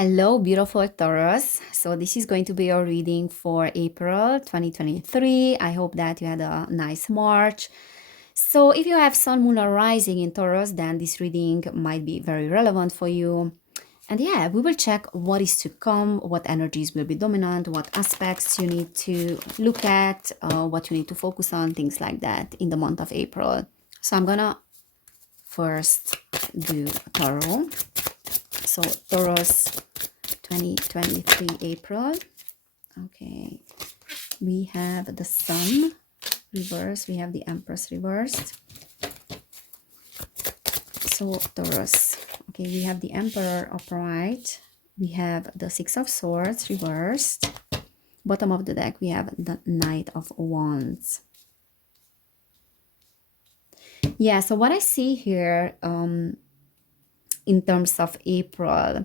Hello, beautiful Taurus. So, this is going to be your reading for April 2023. I hope that you had a nice March. So, if you have Sun, Moon, or Rising in Taurus, then this reading might be very relevant for you. And yeah, we will check what is to come, what energies will be dominant, what aspects you need to look at, what you need to focus on, things like that in the month of April. So, I'm gonna first do Tarot. So, Taurus 2023 April. Okay, we have the Sun reversed, we have the Empress reversed. So Taurus, okay, we have the Emperor upright, we have the Six of Swords reversed. Bottom of the deck, we have the Knight of Wands. Yeah, so what I see here in terms of April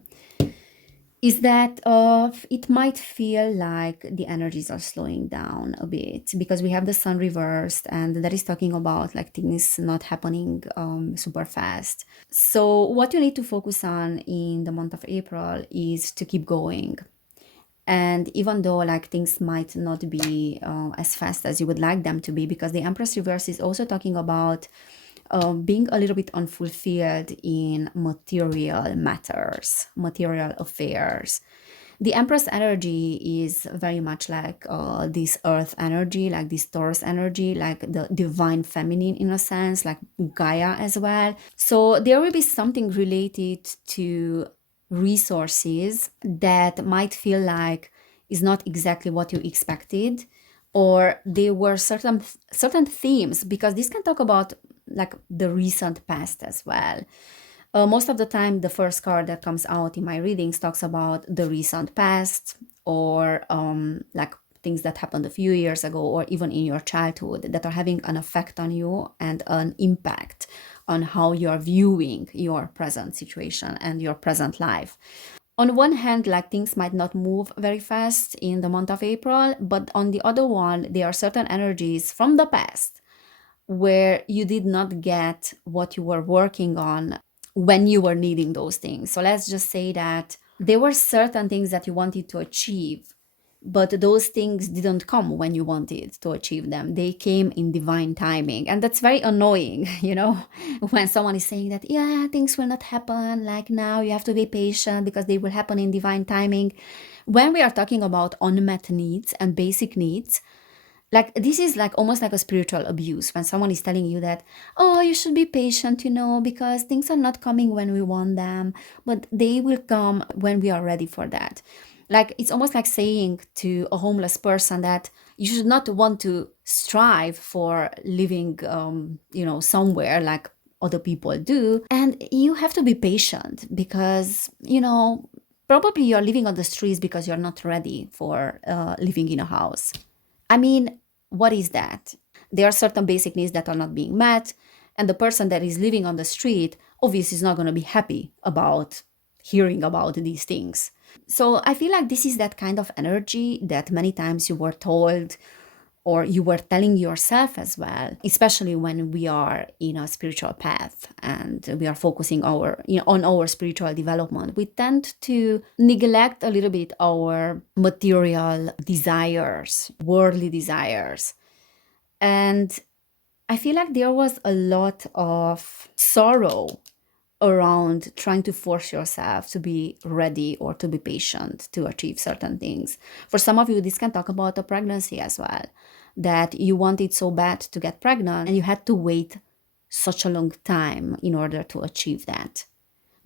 is that it might feel like the energies are slowing down a bit because we have the Sun reversed, and that is talking about like things not happening super fast. So what you need to focus on in the month of April is to keep going. And even though like things might not be as fast as you would like them to be, because the Empress reverse is also talking about being a little bit unfulfilled in material matters, material affairs. The Empress energy is very much like this earth energy, like this Taurus energy, like the divine feminine in a sense, like Gaia as well. So there will be something related to resources that might feel like is not exactly what you expected, or there were certain themes, because this can talk about like the recent past as well. Most of the time, the first card that comes out in my readings talks about the recent past, or like things that happened a few years ago or even in your childhood that are having an effect on you and an impact on how you're viewing your present situation and your present life. On one hand, like things might not move very fast in the month of April, but on the other one, there are certain energies from the past where you did not get what you were working on when you were needing those things. So let's just say that there were certain things that you wanted to achieve, but those things didn't come when you wanted to achieve them. They came in divine timing. And that's very annoying, when someone is saying that, yeah, things will not happen like now, you have to be patient because they will happen in divine timing. When we are talking about unmet needs and basic needs, like this is like almost like a spiritual abuse when someone is telling you that, oh, you should be patient, because things are not coming when we want them, but they will come when we are ready for that. Like it's almost like saying to a homeless person that you should not want to strive for living somewhere like other people do, and you have to be patient because probably you're living on the streets because you're not ready for living in a house. I mean, what is that? There are certain basic needs that are not being met, and the person that is living on the street obviously is not going to be happy about hearing about these things. So I feel like this is that kind of energy that many times you were told or you were telling yourself as well, especially when we are in a spiritual path and we are focusing on our spiritual development. We tend to neglect a little bit our material desires, worldly desires. And I feel like there was a lot of sorrow around trying to force yourself to be ready or to be patient to achieve certain things. For some of you, this can talk about a pregnancy as well, that you wanted so bad to get pregnant and you had to wait such a long time in order to achieve that.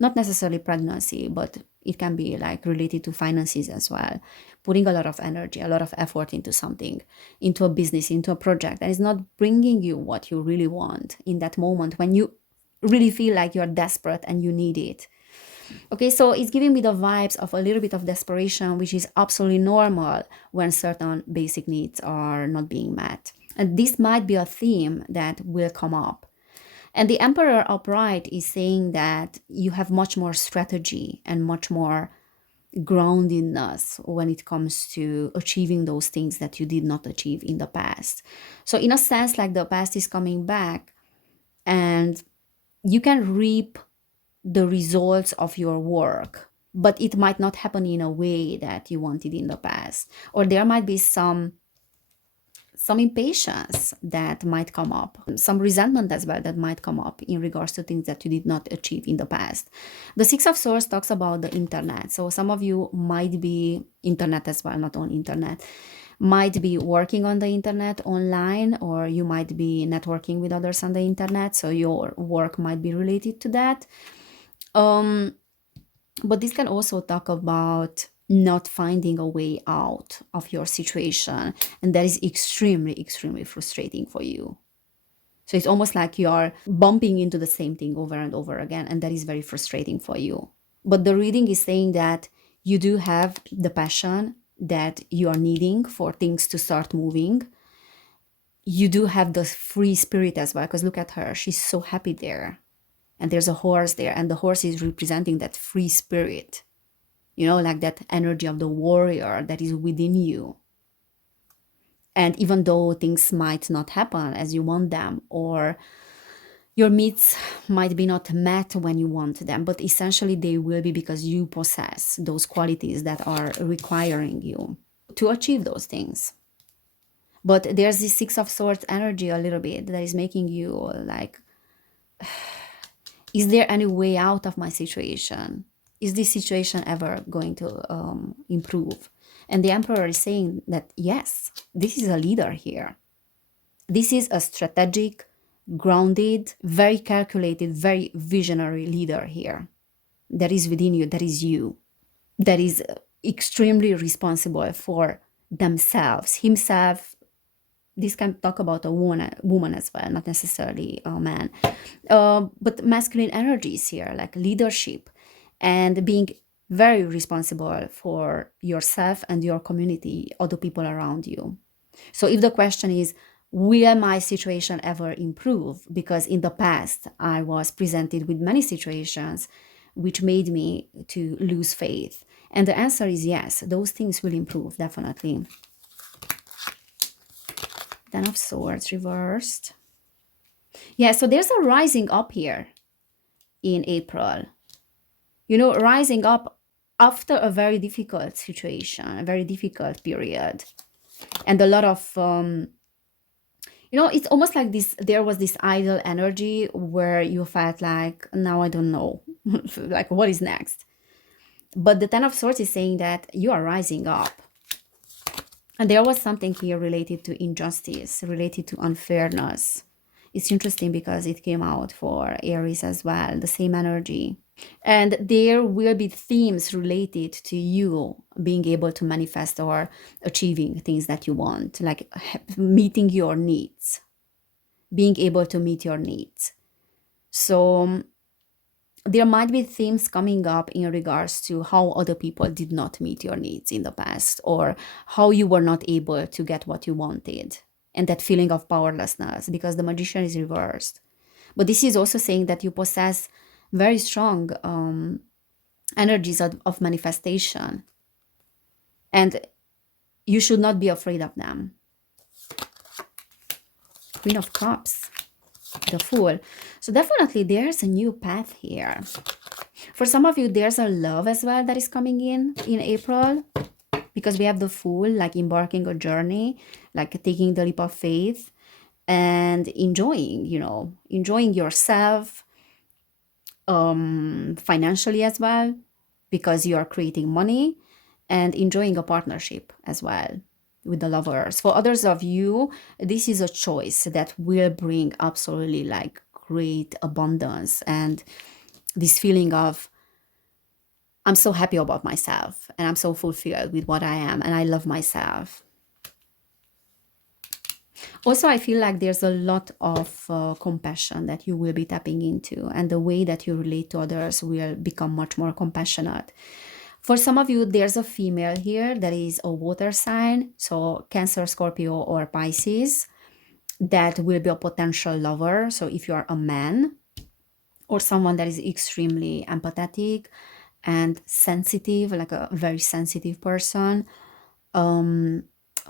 Not necessarily pregnancy, but it can be like related to finances as well. Putting a lot of energy, a lot of effort into something, into a business, into a project that is not bringing you what you really want in that moment when you really feel like you're desperate and you need it. Okay, so it's giving me the vibes of a little bit of desperation, which is absolutely normal when certain basic needs are not being met. And this might be a theme that will come up. And the Emperor upright is saying that you have much more strategy and much more groundedness when it comes to achieving those things that you did not achieve in the past. So in a sense, like the past is coming back and you can reap the results of your work, but it might not happen in a way that you wanted in the past. Or there might be some impatience that might come up, some resentment as well that might come up in regards to things that you did not achieve in the past. The Six of Swords talks about the internet. So some of you might be internet as well, not on internet, might be working on the internet online, or you might be networking with others on the internet. So your work might be related to that. Um, but this can also talk about not finding a way out of your situation. And that is extremely, extremely frustrating for you. So it's almost like you're bumping into the same thing over and over again. And that is very frustrating for you. But the reading is saying that you do have the passion that you are needing for things to start moving. You do have the free spirit as well, because look at her. She's so happy there. And there's a horse there, and the horse is representing that free spirit, like that energy of the warrior that is within you. And even though things might not happen as you want them, or your needs might be not met when you want them, but essentially they will be, because you possess those qualities that are requiring you to achieve those things. But there's this Six of Swords energy a little bit that is making you like, is there any way out of my situation? Is this situation ever going to improve? And the Emperor is saying that, yes, this is a leader here. This is a strategic, grounded, very calculated, very visionary leader here. That is within you, that is you. That is extremely responsible for themselves, himself. This can talk about a woman as well, not necessarily a man. But masculine energies here, like leadership and being very responsible for yourself and your community, other people around you. So if the question is, will my situation ever improve? Because in the past, I was presented with many situations which made me to lose faith. And the answer is yes, those things will improve, definitely. Ten of Swords reversed. Yeah, so there's a rising up here in April. Rising up after a very difficult situation, a very difficult period. And a lot of, it's almost like this, there was this idle energy where you felt like, now I don't know, like what is next? But the Ten of Swords is saying that you are rising up. And there was something here related to injustice, related to unfairness. It's interesting because it came out for Aries as well, the same energy. And there will be themes related to you being able to manifest or achieving things that you want, like meeting your needs, being able to meet your needs. So there might be themes coming up in regards to how other people did not meet your needs in the past, or how you were not able to get what you wanted, and that feeling of powerlessness, because the Magician is reversed. But this is also saying that you possess very strong energies of manifestation, and you should not be afraid of them. Queen of Cups, the Fool. So definitely there's a new path here. For some of you, there's a love as well that is coming in April, because we have the Fool, like embarking a journey, like taking the leap of faith and enjoying yourself financially as well, because you are creating money, and enjoying a partnership as well with the Lovers. For others of you, this is a choice that will bring absolutely like great abundance and this feeling of, I'm so happy about myself and I'm so fulfilled with what I am and I love myself. Also, I feel like there's a lot of compassion that you will be tapping into, and the way that you relate to others will become much more compassionate. For some of you, there's a female here that is a water sign, so Cancer, Scorpio, or Pisces, that will be a potential lover. So if you are a man or someone that is extremely empathetic and sensitive, like a very sensitive person,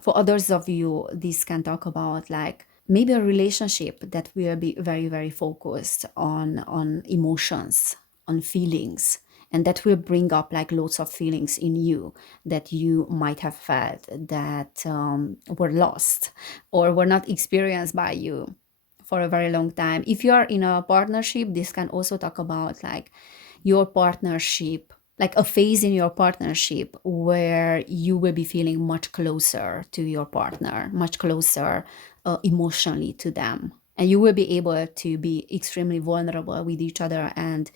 for others of you, this can talk about like maybe a relationship that will be very, very focused on emotions, on feelings, And that will bring up like lots of feelings in you that you might have felt that were lost or were not experienced by you for a very long time. If you are in a partnership, this can also talk about like your partnership, like a phase in your partnership where you will be feeling much closer to your partner, much closer emotionally to them. And you will be able to be extremely vulnerable with each other, and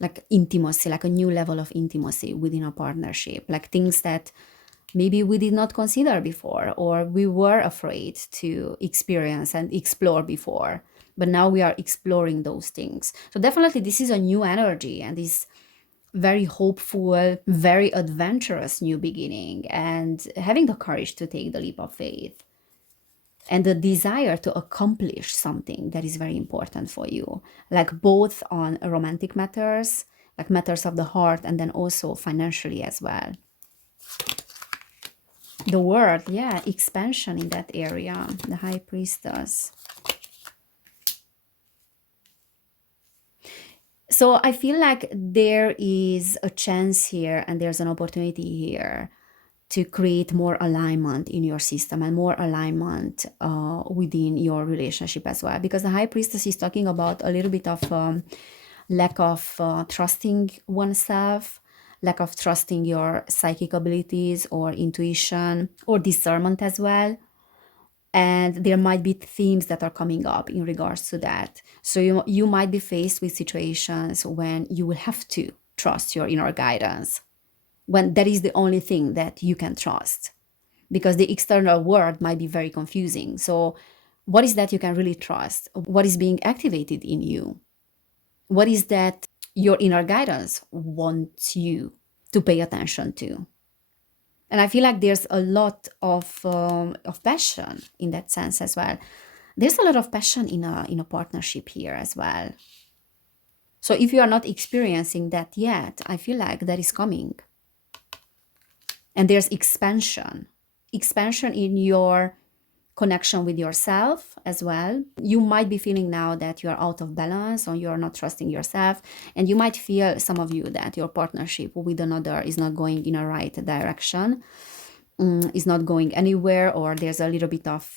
like intimacy, like a new level of intimacy within a partnership, like things that maybe we did not consider before or we were afraid to experience and explore before, but now we are exploring those things. So definitely this is a new energy and this very hopeful, very adventurous new beginning, and having the courage to take the leap of faith and the desire to accomplish something that is very important for you, like both on romantic matters, like matters of the heart, and then also financially as well. The word, yeah, expansion in that area, the high priestess. So I feel like there is a chance here and there's an opportunity here to create more alignment in your system and more alignment within your relationship as well. Because the high priestess is talking about a little bit of lack of trusting oneself, lack of trusting your psychic abilities or intuition or discernment as well. And there might be themes that are coming up in regards to that. So you might be faced with situations when you will have to trust your inner guidance, when that is the only thing that you can trust, because the external world might be very confusing. So what is that you can really trust? What is being activated in you? What is that your inner guidance wants you to pay attention to? And I feel like there's a lot of passion in that sense as well. There's a lot of passion in a partnership here as well. So if you are not experiencing that yet, I feel like that is coming. And there's expansion in your connection with yourself as well. You might be feeling now that you're out of balance or you're not trusting yourself. And you might feel, some of you, that your partnership with another is not going in a right direction, is not going anywhere, or there's a little bit of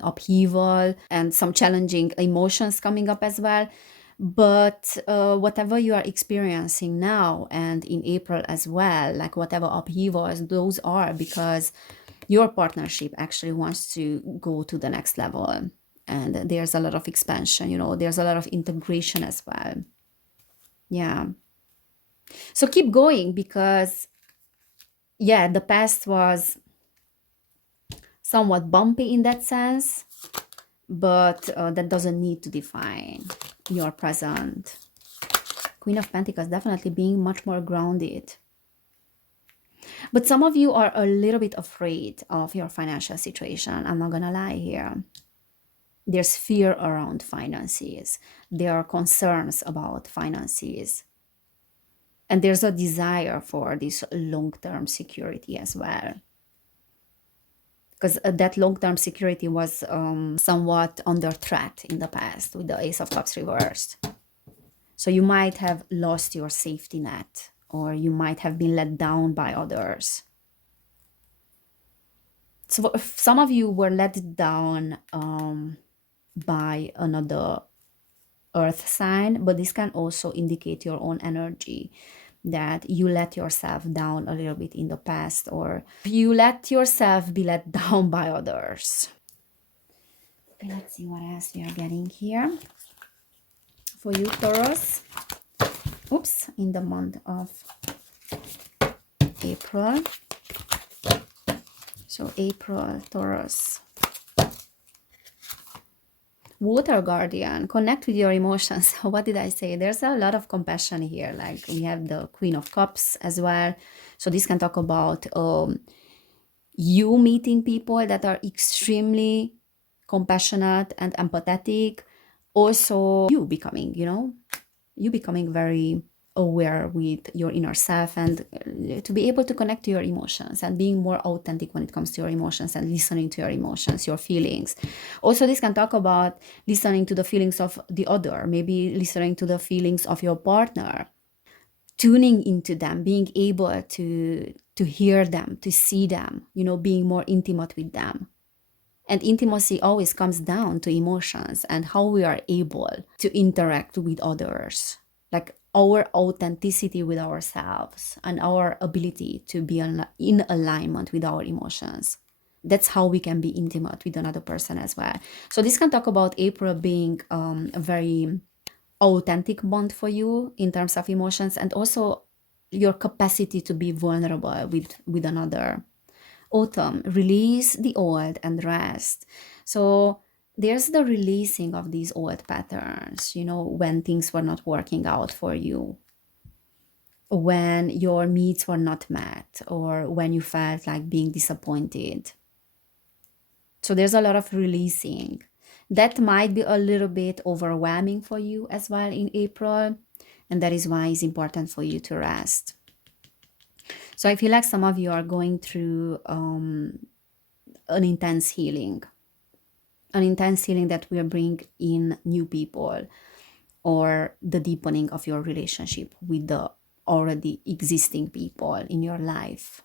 upheaval and some challenging emotions coming up as well. But whatever you are experiencing now and in April as well, like whatever upheavals those are, because your partnership actually wants to go to the next level. And there's a lot of expansion, there's a lot of integration as well. Yeah. So keep going, because, yeah, the past was somewhat bumpy in that sense, but that doesn't need to define your present. Queen of Pentacles definitely being much more grounded. But some of you are a little bit afraid of your financial situation. I'm not gonna lie here. There's fear around finances. There are concerns about finances. And there's a desire for this long-term security as well. Because that long-term security was somewhat under threat in the past with the Ace of Cups reversed. So you might have lost your safety net, or you might have been let down by others. So if some of you were let down by another earth sign, but this can also indicate your own energy, that you let yourself down a little bit in the past, or you let yourself be let down by others. Okay, let's see what else we are getting here for you, Taurus. Oops, in the month of April. So April, Taurus. Water guardian, connect with your emotions. What did I say? There's a lot of compassion here. Like we have the Queen of Cups as well. So this can talk about you meeting people that are extremely compassionate and empathetic. Also you becoming, you becoming very aware with your inner self, and to be able to connect to your emotions and being more authentic when it comes to your emotions and listening to your emotions, your feelings. Also, this can talk about listening to the feelings of the other, maybe listening to the feelings of your partner. tuning into them, being able to hear them, to see them, being more intimate with them. And intimacy always comes down to emotions and how we are able to interact with others, like our authenticity with ourselves and our ability to be in alignment with our emotions. That's how we can be intimate with another person as well. So this can talk about April being a very authentic bond for you in terms of emotions, and also your capacity to be vulnerable with another. Autumn, release the old and rest. So there's the releasing of these old patterns, when things were not working out for you, when your needs were not met, or when you felt like being disappointed. So there's a lot of releasing. That might be a little bit overwhelming for you as well in April, and that is why it's important for you to rest. So I feel like some of you are going through an intense healing, that will bring in new people, or the deepening of your relationship with the already existing people in your life.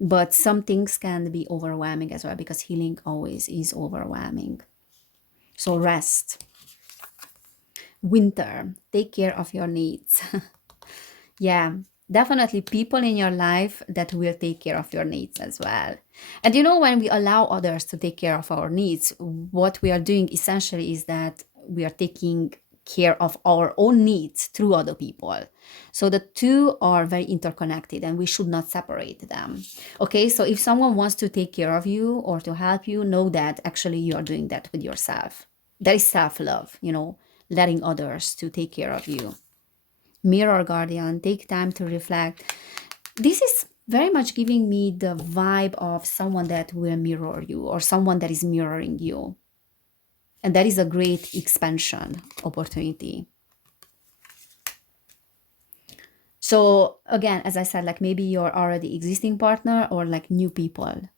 But some things can be overwhelming as well, because healing always is overwhelming. So rest. Winter, take care of your needs. Yeah, definitely people in your life that will take care of your needs as well. And when we allow others to take care of our needs, what we are doing essentially is that we are taking care of our own needs through other people. So the two are very interconnected and we should not separate them. Okay, so if someone wants to take care of you or to help you, know that actually you are doing that with yourself. That is self-love, letting others to take care of you. Mirror guardian, take time to reflect. This is very much giving me the vibe of someone that will mirror you, or someone that is mirroring you. And that is a great expansion opportunity. So again, as I said, like maybe your already existing partner, or like new people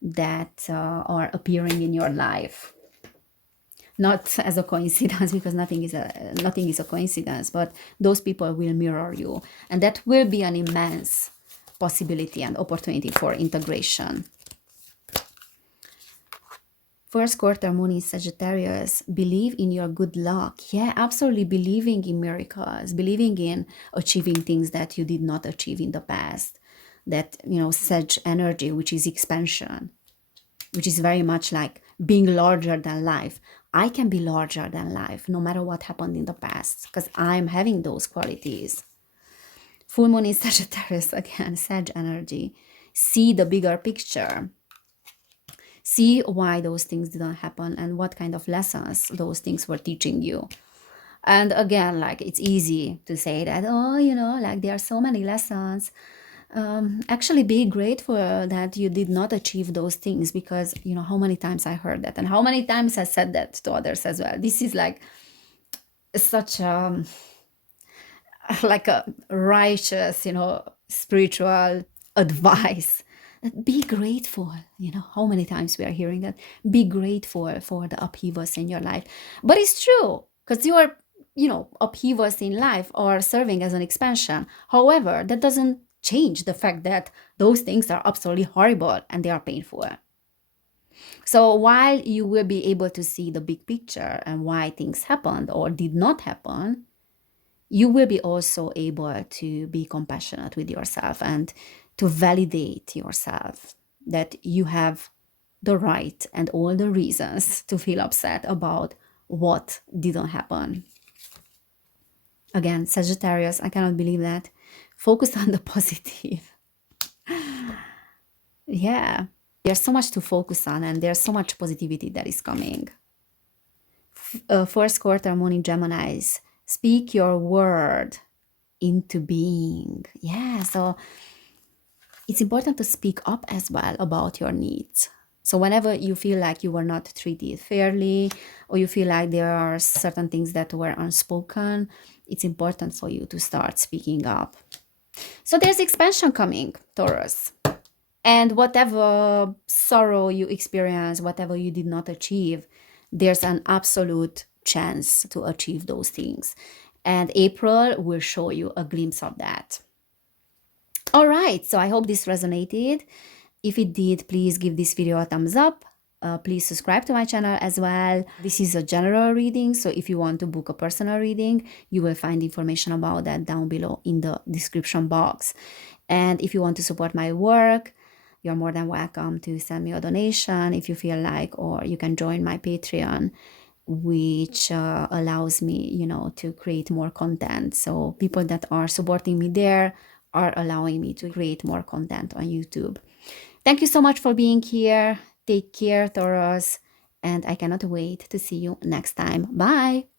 that are appearing in your life. Not as a coincidence, because nothing is a coincidence, but those people will mirror you, and that will be an immense possibility and opportunity for integration. First quarter moon in Sagittarius, believe in your good luck. Yeah, absolutely, believing in miracles, believing in achieving things that you did not achieve in the past. That, Sag energy, which is expansion, which is very much like being larger than life. I can be larger than life no matter what happened in the past, because I'm having those qualities. Full moon in Sagittarius, again, Sag energy. See the bigger picture. See why those things didn't happen and what kind of lessons those things were teaching you. And again, like it's easy to say that, like there are so many lessons. Actually be grateful that you did not achieve those things, because how many times I heard that, and how many times I said that to others as well. This is like such like a righteous, spiritual advice. Be grateful. How many times we are hearing that. Be grateful for the upheavals in your life. But it's true, because your upheavals in life are serving as an expansion. However, that doesn't change the fact that those things are absolutely horrible and they are painful. So while you will be able to see the big picture and why things happened or did not happen, you will be also able to be compassionate with yourself and to validate yourself that you have the right and all the reasons to feel upset about what didn't happen. Again, Sagittarius, I cannot believe that. Focus on the positive. Yeah, there's so much to focus on, and there's so much positivity that is coming. First quarter moon in Geminis. Speak your word into being. Yeah, so it's important to speak up as well about your needs. So whenever you feel like you were not treated fairly, or you feel like there are certain things that were unspoken, it's important for you to start speaking up. So there's expansion coming, Taurus. And whatever sorrow you experience, whatever you did not achieve, there's an absolute chance to achieve those things. And April will show you a glimpse of that. All right, so I hope this resonated. If it did, please give this video a thumbs up. Please subscribe to my channel as well. This is a general reading, so if you want to book a personal reading, you will find information about that down below in the description box. And if you want to support my work, you're more than welcome to send me a donation if you feel like, or you can join my Patreon, which allows me, to create more content. So people that are supporting me there are allowing me to create more content on YouTube. Thank you so much for being here. Take care, Taurus, and I cannot wait to see you next time. Bye.